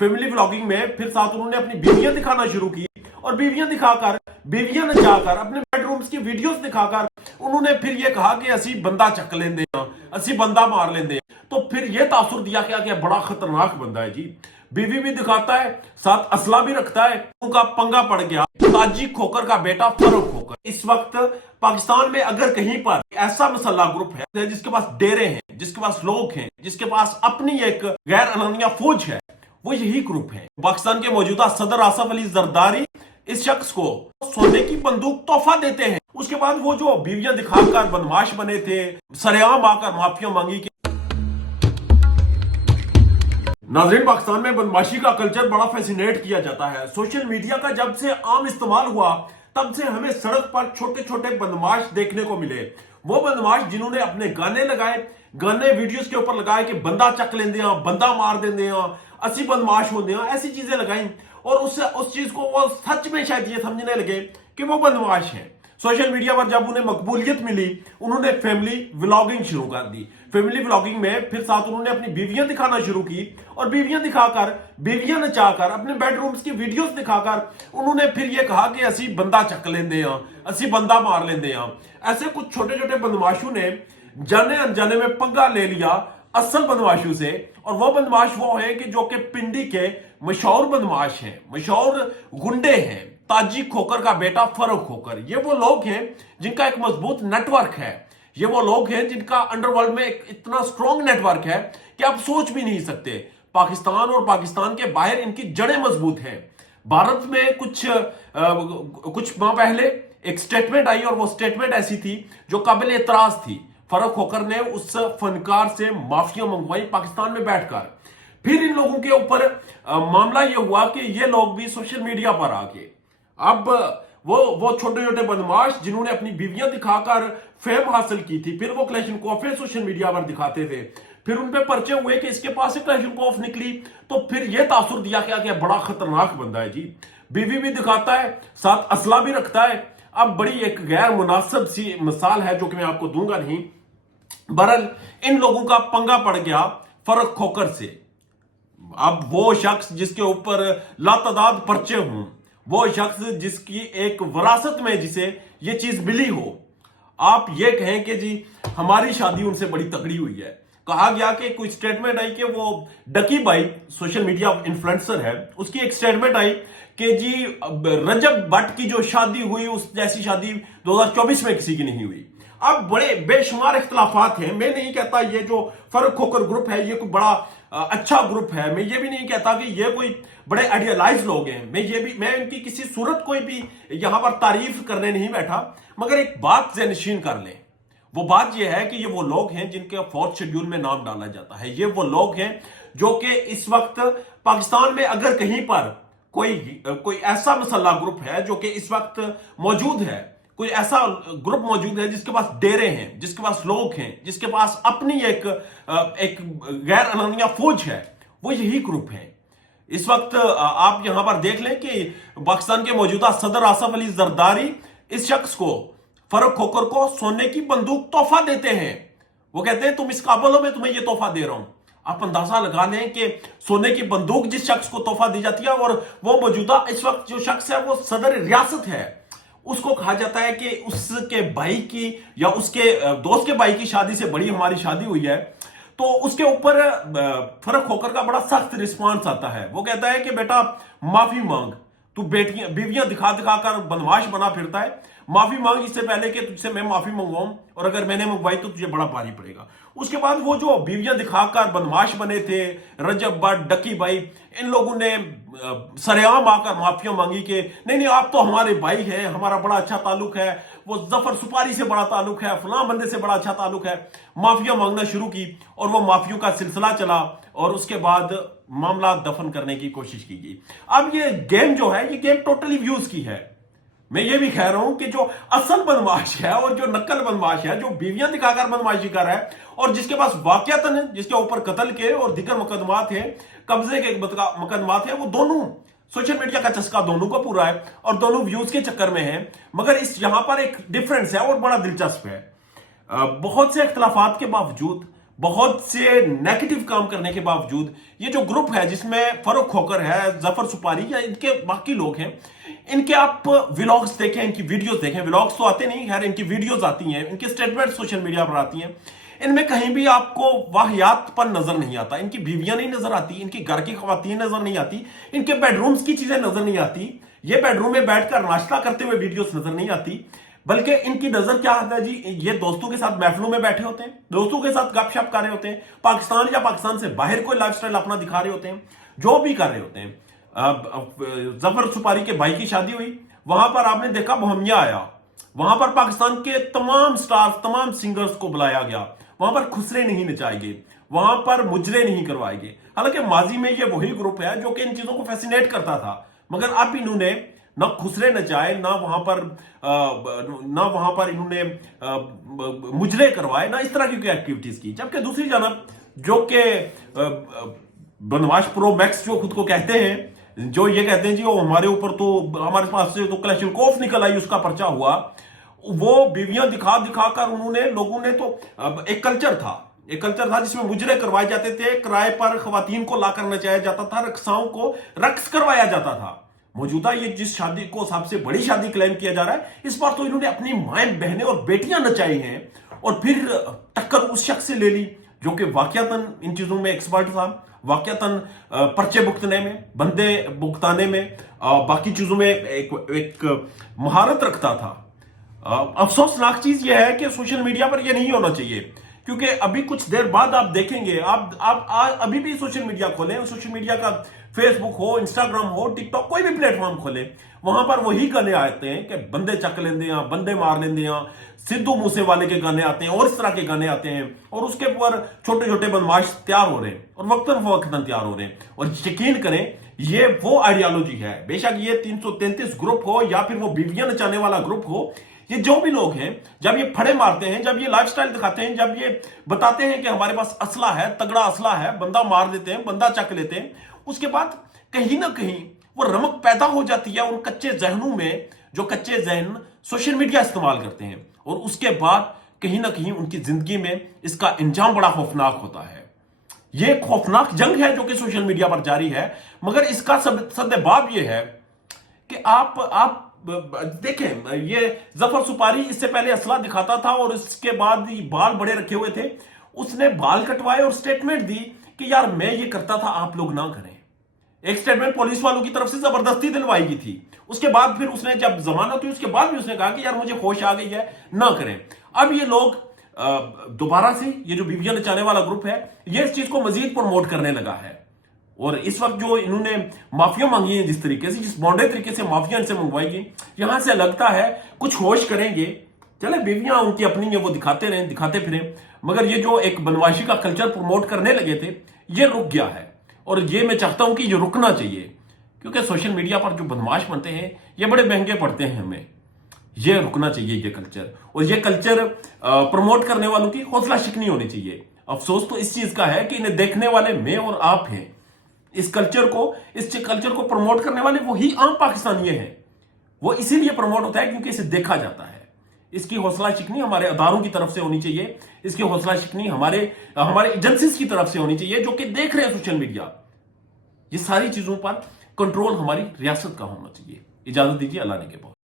Family vlogging में फिर साथ उन्होंने अपनी बीवियां दिखाना शुरू की और बीवियां दिखाकर, बीवियां नचाकर, अपने बेडरूम्स की वीडियोस दिखाकर उन्होंने फिर ये कहा कि असी बंदा चक लेंदे हां, असी बंदा मार लेंदे हां। तो फिर ये तासुर दिया कि बड़ा खतरनाक बंदा है जी। बीवी भी दिखाता है, साथ असला भी रखता है। उनका पंगा पड़ गया ताजी खोकर का बेटा फरूक खोकर। इस वक्त पाकिस्तान में अगर कहीं पर ऐसा मसल्ला ग्रुप है जिसके पास डेरे हैं, जिसके पास लोग हैं, जिसके पास अपनी एक गैर अलानिया फौज है, वो यही ग्रुप है। पाकिस्तान के मौजूदा सदर आसफ अली जरदारी इस शख्स को सोने की बंदूक तोहफा देते हैं। उसके बाद वो जो बीवियां दिखाकर बदमाश बने थे, सरेआम आकर माफिया मांगी के। नाज़रीन, पाकिस्तान में बदमाशी का कल्चर बड़ा फैसिनेट किया जाता है। सोशल मीडिया का जब से आम इस्तेमाल हुआ तब से हमें सड़क पर छोटे छोटे बदमाश देखने को मिले। वो बदमाश जिन्होंने अपने गाने लगाए, गाने वीडियोस के ऊपर लगाए कि बंदा चक लेंदे हां, बंदा मार देंदे हां, असी बदमाश होंदे हां, ऐसी चीजें लगाई और उस चीज को वो सच में शायद ये समझने लगे कि वो बदमाश है। सोशल मीडिया पर जब उन्हें मकबूलियत मिली, उन्होंने फैमिली व्लॉगिंग शुरू कर दी। फैमिली व्लॉगिंग में फिर साथ उन्होंने अपनी बीवियां दिखाना शुरू की और बीवियां दिखाकर, बीवियां नचाकर, अपने बेडरूम्स की वीडियोस दिखाकर उन्होंने फिर ये कहा कि असी बंदा चक लेंदे हां, असी बंदा मार लेंदे हां। ऐसे कुछ छोटे छोटे बदमाशों ने जाने अनजाने में पंगा ले लिया असल बदमाशों से। और वो बदमाश वो है कि जो कि पिंडी के मशहूर बदमाश हैं, मशहूर गुंडे हैं। ताजी खोकर का बेटा फरूक खोकर, ये वो लोग हैं जिनका एक मजबूत नेटवर्क है। ये वो लोग हैं जिनका अंडरवर्ल्ड में एक इतना स्ट्रॉन्ग नेटवर्क है कि आप सोच भी नहीं सकते। पाकिस्तान और पाकिस्तान के बाहर इनकी जड़ें मजबूत हैं। भारत में कुछ माह पहले एक स्टेटमेंट आई और वो स्टेटमेंट ऐसी थी जो काबिल एतराज थी। फरूक खोकर ने उस फनकार से माफिया मंगवाई पाकिस्तान में बैठकर। फिर इन लोगों के ऊपर मामला ये हुआ कि ये लोग भी सोशल मीडिया पर आके अब वो छोटे छोटे बदमाश जिन्होंने अपनी बीवियां दिखाकर फेम हासिल की थी, फिर वो क्लैशनकोफे सोशल मीडिया पर दिखाते थे। फिर उन पे पर्चे हुए कि इसके पास से क्लैशनकोफ निकली, तो फिर ये तासुर दिया कि बड़ा खतरनाक बंदा है जी। बीवी भी दिखाता है, साथ असला भी रखता है। अब बड़ी एक गैर मुनासिब सी मिसाल है जो कि मैं आपको दूंगा नहीं। बहरहाल इन लोगों का पंगा पड़ गया फरूक खोकर से। अब वो शख्स जिसके ऊपर लातादाद पर्चे हों, वो शख्स जिसकी एक विरासत में जिसे ये चीज मिली हो, आप ये कहें कि जी हमारी शादी उनसे बड़ी तगड़ी हुई है। कहा गया कि कोई स्टेटमेंट आई कि वो डकी भाई सोशल मीडिया इन्फ्लुएंसर है, उसकी एक स्टेटमेंट आई कि जी रजब भट्ट की जो शादी हुई उस जैसी शादी 2024 में किसी की नहीं हुई। अब बड़े बेशुमार इख्तलाफात हैं। मैं नहीं कहता ये जो फरूक खोकर ग्रुप है ये कोई बड़ा अच्छा ग्रुप है। मैं ये भी नहीं कहता कि ये कोई बड़े आइडियलाइज लोग हैं। मैं इनकी किसी सूरत कोई भी यहां पर तारीफ करने नहीं बैठा, मगर एक बात ज़हनशीन कर लें। वो बात ये है कि ये वो लोग हैं जिनके 4th शेड्यूल में नाम डाला जाता है। ये वो लोग हैं जो कि इस वक्त पाकिस्तान में अगर कहीं पर कोई ऐसा मसल्ला ग्रुप है जो कि इस वक्त मौजूद है, कोई ऐसा ग्रुप मौजूद है जिसके पास डेरे हैं, जिसके पास लोग हैं, जिसके पास अपनी एक गैर अलानिया फौज है, वो यही ग्रुप है। इस वक्त आप यहां पर देख लें कि पाकिस्तान के मौजूदा सदर आसफ अली जरदारी इस शख्स को, फरूक खोकर को, सोने की बंदूक तोहफा देते हैं। वो कहते हैं तुम इस काबिल हो, मैं तुम्हें ये तोहफा दे रहा हूं। आप अंदाजा लगा लें कि सोने की बंदूक जिस शख्स को तोहफा दी जाती है, और वो मौजूदा इस वक्त जो शख्स है वो सदर रियासत है। उसको कहा जाता है कि उसके भाई की या उसके दोस्त के भाई की शादी से बड़ी हमारी शादी हुई है। तो उसके ऊपर फरूक खोकर का बड़ा सख्त रिस्पांस आता है। वो कहता है कि बेटा माफी मांग, तू बीवियां दिखा दिखा कर बदमाश बना फिरता है, माफी मांग इससे पहले कि तुझसे मैं माफी मंगवाऊं, और अगर मैंने मंगवाई तो तुझे बड़ा भारी पड़ेगा। उसके बाद वो जो बीवियां दिखाकर बदमाश बने थे, रजब भट्ट, डकी भाई, इन लोगों ने सरेआम आकर माफिया मांगी कि नहीं आप तो हमारे भाई हैं, हमारा बड़ा अच्छा ताल्लुक है, वो जफर सुपारी से बड़ा ताल्लुक है, फलां बंदे से बड़ा अच्छा ताल्लुक है। माफिया मांगना शुरू की और वो माफियों का सिलसिला चला और उसके बाद मामला दफन करने की कोशिश की गई। अब ये गेम जो है, ये गेम टोटली व्यूज की है। मैं ये भी कह रहा हूं कि जो असल बदमाश है और जो नकल बदमाश है, जो बीवियां दिखाकर बदमाशी कर रहा है और जिसके पास वाकयातन जिसके ऊपर कत्ल के और दीगर मुकदमात हैं, कब्जे के मुकदमात हैं, वो दोनों सोशल मीडिया का चस्का दोनों को पूरा है और दोनों व्यूज के चक्कर में है। मगर इस यहां पर एक डिफरेंस है और बड़ा दिलचस्प है। बहुत से इख्तलाफात के बावजूद بہت سے نیگیٹو کام کرنے کے باوجود یہ جو گروپ ہے جس میں فاروق کھوکر ہے، ظفر سپاری یا ان کے باقی لوگ ہیں، ان کے آپ ولاگز دیکھیں، ان کی ویڈیوز دیکھیں، ولاگز تو آتے نہیں، خیر ان کی ویڈیوز آتی ہیں، ان کے سٹیٹمنٹ سوشل میڈیا پر آتی ہیں، ان میں کہیں بھی آپ کو واہیات پر نظر نہیں آتا، ان کی بیویاں نہیں نظر آتی، ان کی گھر کی خواتین نظر نہیں آتی، ان کے بیڈ رومز کی چیزیں نظر نہیں آتی، یہ بیڈ روم میں بیٹھ کر ناشتہ کرتے ہوئے ویڈیوز نظر نہیں آتی، بلکہ ان کی نظر کیا آتا ہے جی، یہ دوستوں کے ساتھ محفلوں میں بیٹھے ہوتے ہیں، دوستوں کے ساتھ گپ شپ کر رہے ہوتے ہیں، پاکستان یا پاکستان سے باہر کوئی لائف سٹائل اپنا دکھا رہے ہوتے ہیں، جو بھی کر رہے ہوتے ہیں۔ ظفر سپاری کے بھائی کی شادی ہوئی، وہاں پر آپ نے دیکھا بہمیہ آیا، وہاں پر پاکستان کے تمام سٹارز، تمام سنگرز کو بلایا گیا، وہاں پر خسرے نہیں نچائے گئے، وہاں پر مجرے نہیں کروائے گئے۔ حالانکہ ماضی میں یہ وہی گروپ ہے جو کہ ان چیزوں کو فیسینیٹ کرتا تھا، مگر اب انہوں نے نہ خسرے نچائے، نہ وہاں پر انہوں نے مجرے کروائے، نہ اس طرح کی ایکٹیویٹیز کی۔ جبکہ دوسری جانب جو کہ بدماش پرو میکس جو خود کو کہتے ہیں، جو یہ کہتے ہیں جی وہ ہمارے اوپر تو ہمارے پاس سے تو کلاشنکوف نکل آئی، اس کا پرچہ ہوا، وہ بیویاں دکھا دکھا کر انہوں نے، لوگوں نے تو ایک کلچر تھا جس میں مجرے کروائے جاتے تھے، کرائے پر خواتین کو لا کر نچایا جاتا تھا، رقصاؤں کو رقص کروایا جاتا تھا۔ موجودہ یہ جس شادی کو سب سے بڑی شادی کلیم کیا جا رہا ہے، اس بار تو انہوں نے اپنی مائیں، بہنیں اور بیٹیاں نچائی ہیں، اور پھر ٹکر اس شخص سے لے لی جو کہ واقعتاً ان چیزوں میں ایکسپرٹ تھا، واقعتاً پرچے بھگتنے میں، بندے بھگتانے میں، باقی چیزوں میں ایک مہارت رکھتا تھا۔ افسوسناک چیز یہ ہے کہ سوشل میڈیا پر یہ نہیں ہونا چاہیے، کیونکہ ابھی کچھ دیر بعد آپ دیکھیں گے، آپ ابھی بھی سوشل میڈیا کھولیں، سوشل میڈیا کا فیس بک ہو، انسٹاگرام ہو، ٹک ٹاک، کوئی بھی پلیٹ فارم کھولیں، وہاں پر وہی گانے آتے ہیں کہ بندے چک لیندے ہیں، بندے مار لیندے ہیں، سدھو موسے والے کے گانے آتے ہیں، اور اس طرح کے گانے آتے ہیں، اور اس کے اوپر چھوٹے چھوٹے بدماش تیار ہو رہے ہیں، اور وقتاً فوقتاً تیار ہو رہے ہیں۔ اور یقین کریں یہ وہ آئیڈیالوجی ہے، بے شک یہ 333 گروپ ہو یا پھر وہ بیویاں نچانے والا گروپ ہو، یہ جو بھی لوگ ہیں، جب یہ پھڑے مارتے ہیں، جب یہ لائف سٹائل دکھاتے ہیں، جب یہ بتاتے ہیں کہ ہمارے پاس اسلحہ ہے، تگڑا اسلحہ ہے، بندہ مار دیتے ہیں، بندہ چک لیتے ہیں، اس کے بعد کہیں نہ کہیں وہ رمق پیدا ہو جاتی ہے ان کچے ذہنوں میں، جو کچے ذہن سوشل میڈیا استعمال کرتے ہیں، اور اس کے بعد کہیں نہ کہیں ان کی زندگی میں اس کا انجام بڑا خوفناک ہوتا ہے۔ یہ ایک خوفناک جنگ ہے جو کہ سوشل میڈیا پر جاری ہے، مگر اس کا سدباب یہ ہے کہ آپ دیکھیں، یہ ظفر سپاری اس سے پہلے اسلحہ دکھاتا تھا، اور اس کے بعد بال بڑے رکھے ہوئے تھے، اس نے بال کٹوائے اور سٹیٹمنٹ دی کہ یار میں یہ کرتا تھا، آپ لوگ نہ کریں۔ ایک سٹیٹمنٹ پولیس والوں کی طرف سے زبردستی دلوائی گئی تھی، اس کے بعد پھر اس نے جب ضمانت ہوئی، اس کے بعد بھی اس نے کہا کہ یار مجھے ہوش آ گئی ہے، نہ کریں۔ اب یہ لوگ دوبارہ سے یہ جو بیویاں نچانے والا گروپ ہے، یہ اس چیز کو مزید پروموٹ کرنے لگا ہے، اور اس وقت جو انہوں نے معافیاں مانگی ہیں، جس طریقے سے، جس بانڈے طریقے سے معافیاں ان سے منگوائی گئی، یہاں سے لگتا ہے کچھ ہوش کریں گے۔ چلے بیویاں ان کی اپنی ہیں، وہ دکھاتے رہیں، دکھاتے پھریں، مگر یہ جو ایک بدماشی کا کلچر پروموٹ کرنے لگے تھے، یہ رک گیا ہے، اور یہ میں چاہتا ہوں کہ یہ رکنا چاہیے، کیونکہ سوشل میڈیا پر جو بدماش بنتے ہیں یہ بڑے مہنگے پڑتے ہیں ہمیں، یہ رکنا چاہیے یہ کلچر، اور یہ کلچر پروموٹ کرنے والوں کی حوصلہ شکنی ہونی چاہیے۔ افسوس تو اس چیز کا ہے کہ انہیں دیکھنے والے میں اور آپ ہیں، اس کلچر کو پروموٹ کرنے والے وہی عام پاکستانی ہیں، وہ اسی لیے پروموٹ ہوتا ہے کیونکہ اسے دیکھا جاتا ہے۔ اس کی حوصلہ شکنی ہمارے اداروں کی طرف سے ہونی چاہیے، اس کی حوصلہ شکنی ہمارے ایجنسیز کی طرف سے ہونی چاہیے جو کہ دیکھ رہے ہیں سوشل میڈیا۔ یہ ساری چیزوں پر کنٹرول ہماری ریاست کا ہونا چاہیے۔ اجازت دیجیے، اللہ نے کے بہت